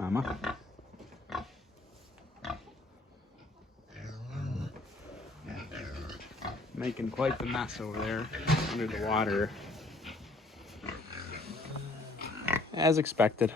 Mama. Making quite the mess over there under the water. As expected.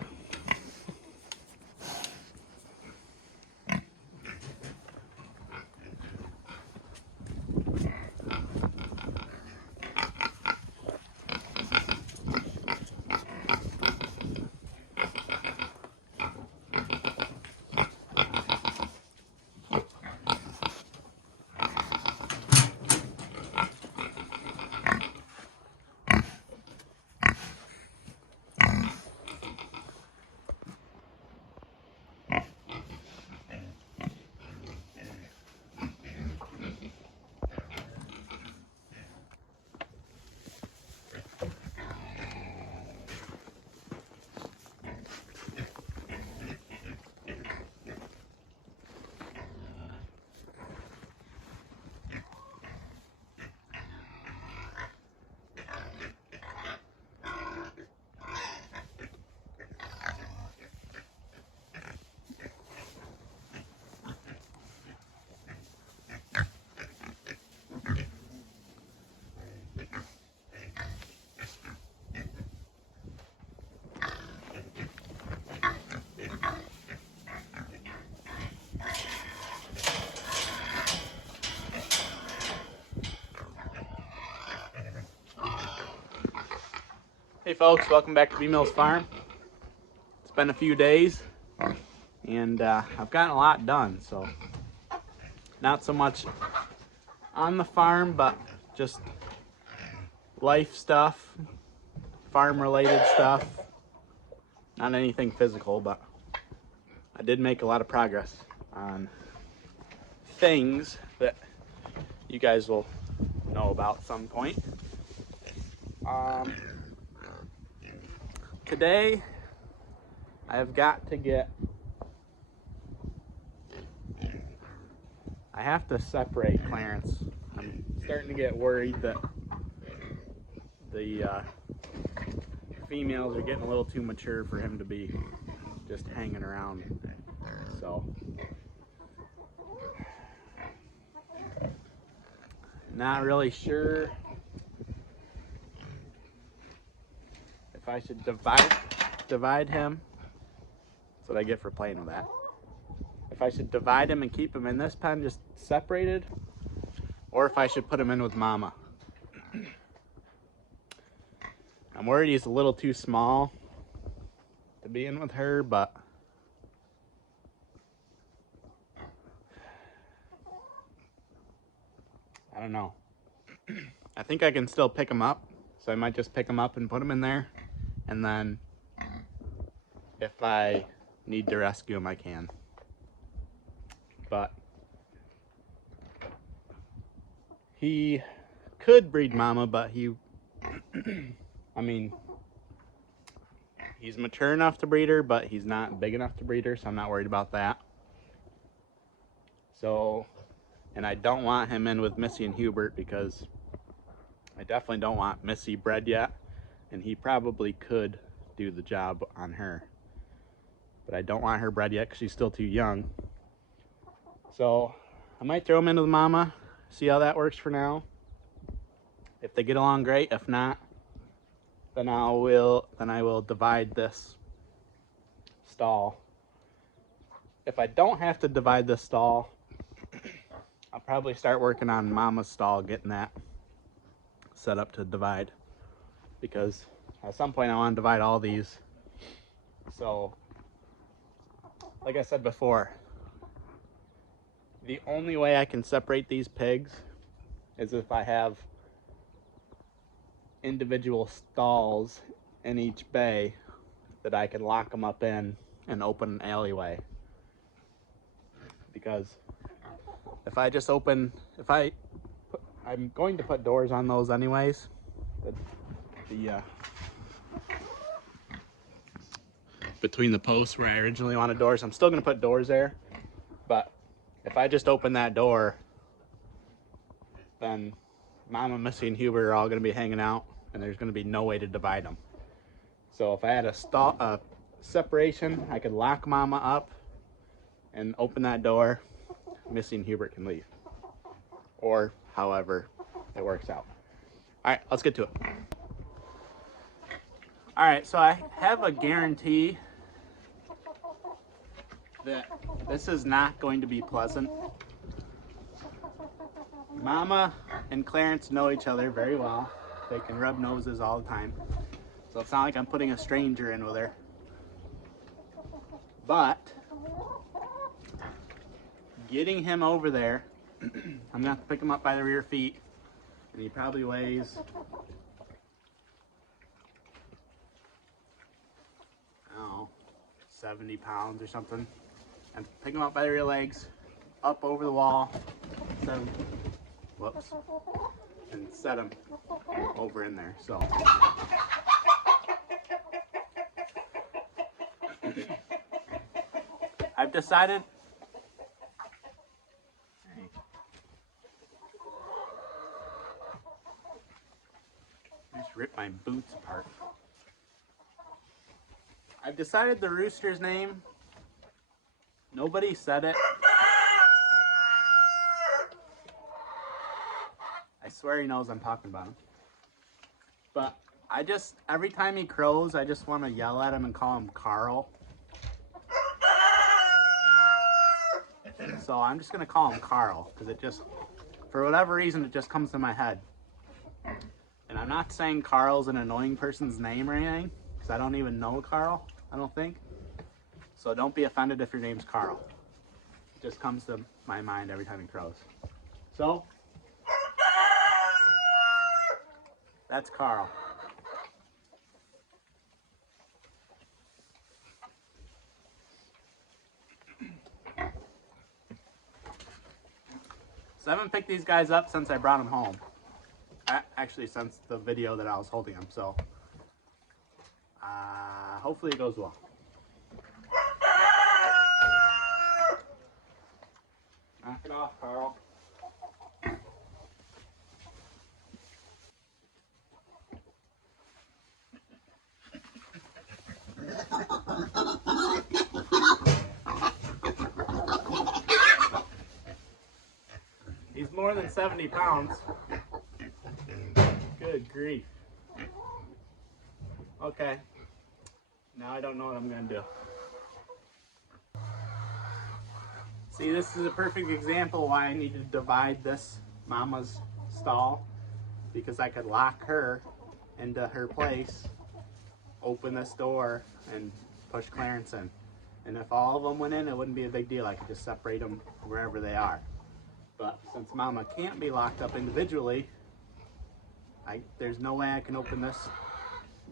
Hey folks, welcome back to B Mills Farm. It's been a few days and I've gotten a lot done, so not so much on the farm, but just life stuff, farm related stuff. Not anything physical, but I did make a lot of progress on things that you guys will know about at some point. Today, I've got to get, I have to separate Clarence. I'm starting to get worried that the females are getting a little too mature for him to be just hanging around. So, not really sure if I should divide him. That's what I get for playing with that. If I should divide him and keep him in this pen just separated, or if I should put him in with Mama. I'm worried he's a little too small to be in with her, but I don't know. I think I can still pick him up, so I might just pick him up and put him in there, and then if I need to rescue him, I can. But he could breed Mama, but I mean, he's mature enough to breed her, but he's not big enough to breed her, so I'm not worried about that. So, and I don't want him in with Missy and Hubert because I definitely don't want Missy bred yet, and he probably could do the job on her. But I don't want her bred yet because she's still too young. So I might throw him into the Mama, see how that works for now. If they get along, great. If not, then I will divide this stall. If I don't have to divide this stall, I'll probably start working on Mama's stall, getting that set up to divide, because at some point I want to divide all these. So, like I said before, the only way I can separate these pigs is if I have individual stalls in each bay that I can lock them up in and open an alleyway. Because if I just open, I'm going to put doors on those anyways. Between the posts where I originally wanted doors, I'm still going to put doors there. But if I just open that door, then Mama, Missy, and Hubert are all going to be hanging out, and there's going to be no way to divide them. So if I had a separation, I could lock Mama up and open that door. Missy and Hubert can leave. Or however it works out. All right, let's get to it. All right, so I have a guarantee that this is not going to be pleasant. Mama and Clarence know each other very well. They can rub noses all the time. So it's not like I'm putting a stranger in with her. But getting him over there, I'm gonna have to pick him up by the rear feet, and he probably weighs, I don't know, 70 pounds or something. And pick him up by the rear legs, up over the wall, set him, whoops, and set him over in there. So I've decided. I just ripped my boots apart. I've decided the rooster's name. Nobody said it. I swear he knows I'm talking about him. But every time he crows, I just want to yell at him and call him Carl. So I'm just going to call him Carl, because it just, for whatever reason, it just comes to my head. And I'm not saying Carl's an annoying person's name or anything, because I don't even know Carl, I don't think. So don't be offended if your name's Carl. It just comes to my mind every time he crows. So, that's Carl. So I haven't picked these guys up since I brought them home. Actually, since the video that I was holding them. So, hopefully it goes well. Knock it off, Carl. He's more than 70 pounds. Good grief. Okay. Now I don't know what I'm gonna do. See, this is a perfect example why I need to divide this Mama's stall, because I could lock her into her place, open this door, and push Clarence in. And if all of them went in, it wouldn't be a big deal. I could just separate them wherever they are. But since Mama can't be locked up individually, there's no way I can open this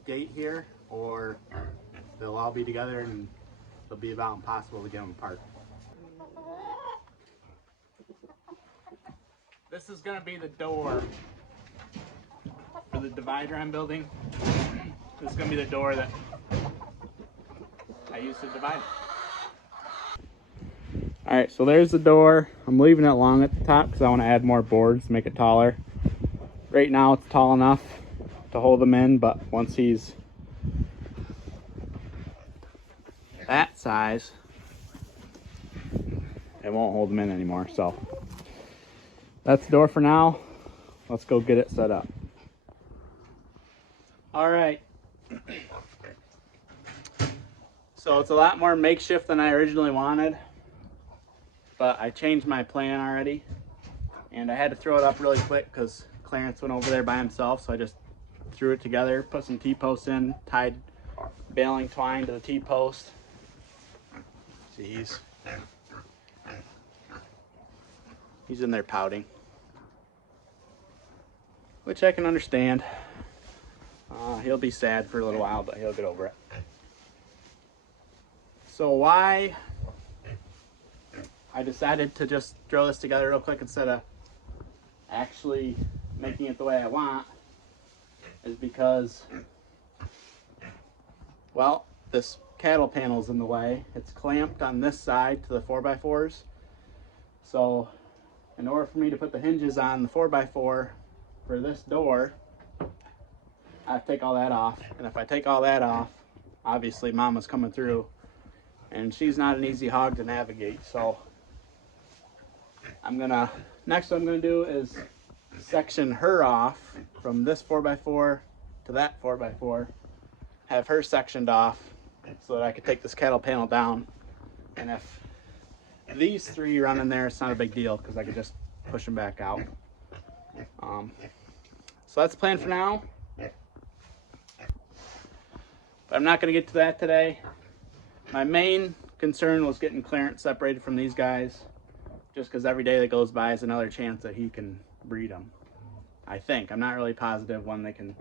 gate here, or they'll all be together and it'll be about impossible to get them apart. This is going to be the door for the divider I'm building. This is going to be the door that I use to divide it. Alright, so there's the door. I'm leaving it long at the top because I want to add more boards to make it taller. Right now it's tall enough to hold him in, but once he's that size, it won't hold him in anymore. So that's the door for now. Let's go get it set up. All right. So it's a lot more makeshift than I originally wanted, but I changed my plan already, and I had to throw it up really quick because Clarence went over there by himself. So I just threw it together, put some T-posts in, tied baling twine to the T-post. See, he's in there pouting, which I can understand. He'll be sad for a little while, but he'll get over it. So why I decided to just throw this together real quick instead of actually making it the way I want is because, well, this cattle panel's in the way. It's clamped on this side to the 4x4s. So in order for me to put the hinges on the 4x4 for this door, I have to take all that off. And if I take all that off, obviously Mama's coming through, and she's not an easy hog to navigate. So next what I'm gonna do is section her off from this 4x4 to that 4x4, have her sectioned off so that I could take this cattle panel down. And if these three run in there, it's not a big deal because I could just push them back out. So that's the plan for now. But I'm not going to get to that today. My main concern was getting Clarence separated from these guys, just because every day that goes by is another chance that he can breed them. I think. I'm not really positive when they can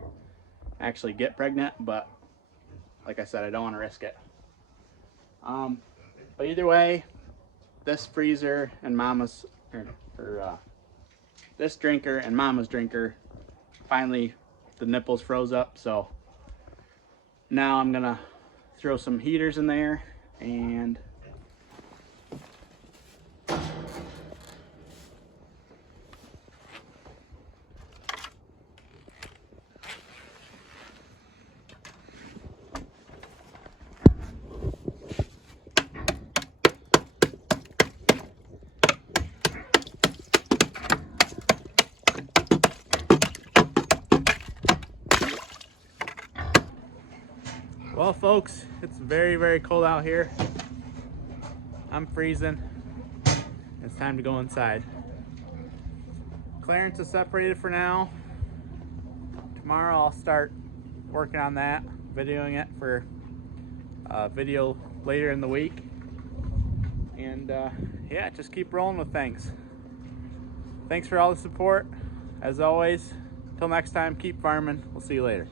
actually get pregnant, but like I said, I don't want to risk it. But either way, this freezer and Mama's, this drinker and Mama's drinker, finally the nipples froze up, so now I'm gonna throw some heaters in there and well, folks, it's very, very cold out here. I'm freezing. It's time to go inside. Clarence is separated for now. Tomorrow I'll start working on that, videoing it for a video later in the week. And yeah, just keep rolling with things. Thanks for all the support. As always, until next time, keep farming. We'll see you later.